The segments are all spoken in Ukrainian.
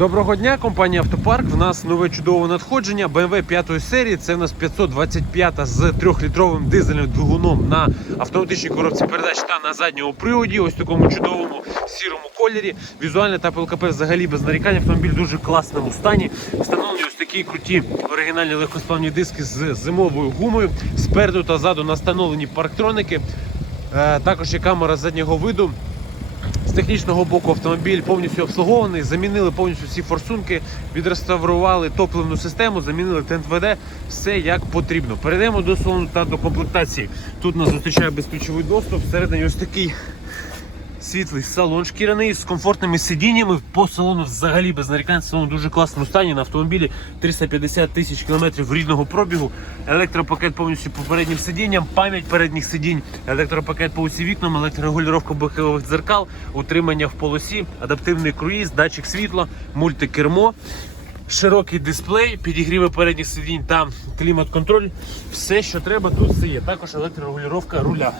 Доброго дня, компанія Автопарк. В нас нове чудове надходження. BMW 5 серії. Це в нас 525 з 3-літровим дизельним двигуном на автоматичній коробці передач та на задньому приводі. Ось такому чудовому сірому кольорі. Візуально та ПЛКП взагалі без нарікань. Автомобіль в дуже класному стані. Встановлені ось такі круті оригінальні легкосплавні диски з зимовою гумою. Спереду та ззаду настановлені парктроники. Е, Також є камера заднього виду. З технічного боку автомобіль повністю обслугований, замінили повністю всі форсунки, відреставрували топливну систему, замінили ТНВД, все як потрібно. Перейдемо до салону та до комплектації. Тут нас зустрічає безключовий доступ. Всередині ось такий світлий салон шкіряний з комфортними сидіннями. По салону взагалі без нарікань. Салон в дуже класному стані. На автомобілі 350 тисяч кілометрів рідного пробігу. Електропакет повністю по переднім сидінням, пам'ять передніх сидінь, електропакет по усі вікнам, електрорегулювання бокових дзеркал, утримання в полосі, адаптивний круїз, датчик світла, мультикермо. Широкий дисплей, підігріви передніх сидінь та клімат-контроль. Все, що треба, тут все є. Також електрорегулювання руля.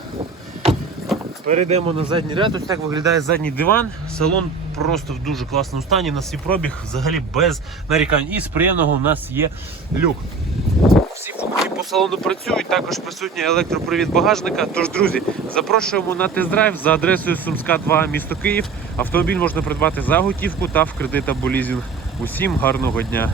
Перейдемо на задній ряд. Ось так виглядає задній диван. Салон просто в дуже класному стані. На свій пробіг взагалі без нарікань. І з приємного у нас є люк. Всі функції по салону працюють, також присутній електропривід багажника. Тож, друзі, запрошуємо на тест-драйв за адресою Сумська 2, місто Київ. Автомобіль можна придбати за готівку та в кредит або лізинг. Усім гарного дня!